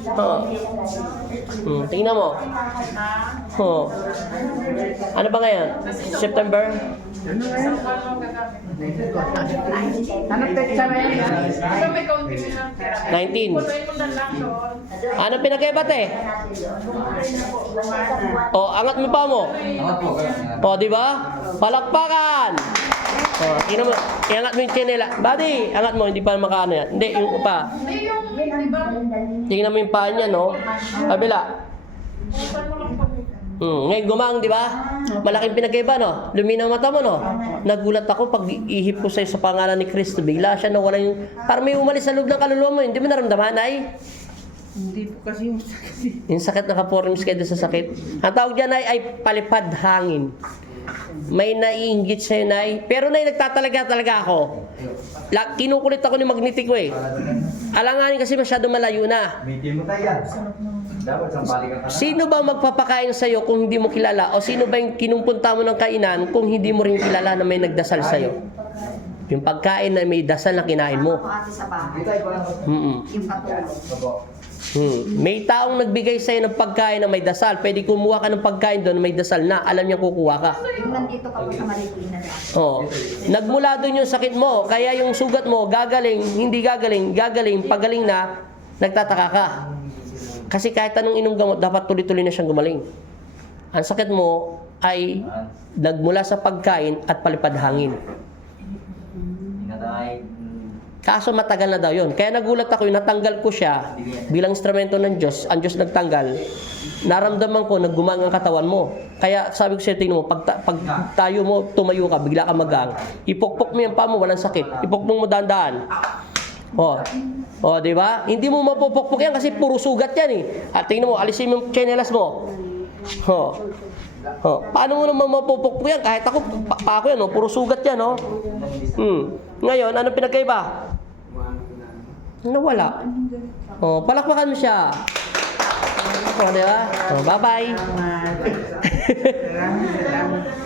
Oh. Tingnan mo. Oh. Ano ba ngayon? September? Ano petsa na yan? 19. Ano pinag-ibat eh? Oh, angat mo pa mo. Oh, di ba? Palakpakan. Oh, tingnan mo. Iangat mo yung chinela. Buddy, angat mo, hindi pa makaano yan. Hindi, yung pa. Tingnan mo yung paa niya, no? Kabila. Ngayon gumang, di ba? Malaking pinagkaiba, no? Luminaw mata mo, no? Nagulat ako pag ihip ko sa'yo sa pangalan ni Kristo. Bigla siya nawala yung... Parang may umalis sa loob ng kaluluwa mo. Hindi mo naramdaman, ay? Hindi po kasi yung sakit. Yung sakit nakapormis kayo sa sakit. Ang tawag dyan ay palipad hangin. May naiinggit sa'yo, Nay. Pero Nay, nagtatalaga ako. Kinukulit ako ni Magniti ko eh. Alanganin kasi masyado malayo na. Sino ba magpapakain sa'yo kung hindi mo kilala? O sino ba yung kinumpunta mo ng kainan kung hindi mo rin kilala na may nagdasal sa'yo? Yung pagkain na may dasal na kinain mo. Yung patulog. May taong nagbigay sa'yo ng pagkain na may dasal. Pwede kumuha ka ng pagkain doon na may dasal na. Alam niya kukuha ka. Yung nandito ka po sa Marikina. Oh. Nagmula doon yung sakit mo. Kaya yung sugat mo, gagaling, hindi gagaling, gagaling, pagaling na, nagtataka ka. Kasi kahit anong inom gamot, dapat tuloy-tuloy na siyang gumaling. Ang sakit mo ay nagmula sa pagkain at palipad hangin. Kaso matagal na daw yun. Kaya nagulat ako, yung natanggal ko siya bilang instrumento ng Diyos. Ang Diyos nagtanggal. Naramdaman ko, naggumaan ang katawan mo. Kaya sabi ko sa'yo, tingnan mo, pag tayo mo, tumayo ka, bigla ka magang. Ipokpok mo yung paa mo, walang sakit. Ipokpok mo dandaan. Di ba? Hindi mo mapupokpok yan kasi puro sugat yan eh. At tingnan mo, alisin mo yung chinelas mo. Paano mo naman mapupokpok yan? Kahit ako, pa ako yan, puro sugat yan. Ngayon, anong pinagkaiba? Nawala. Palakpakan mo siya. Di ba? Bye-bye. Salamat.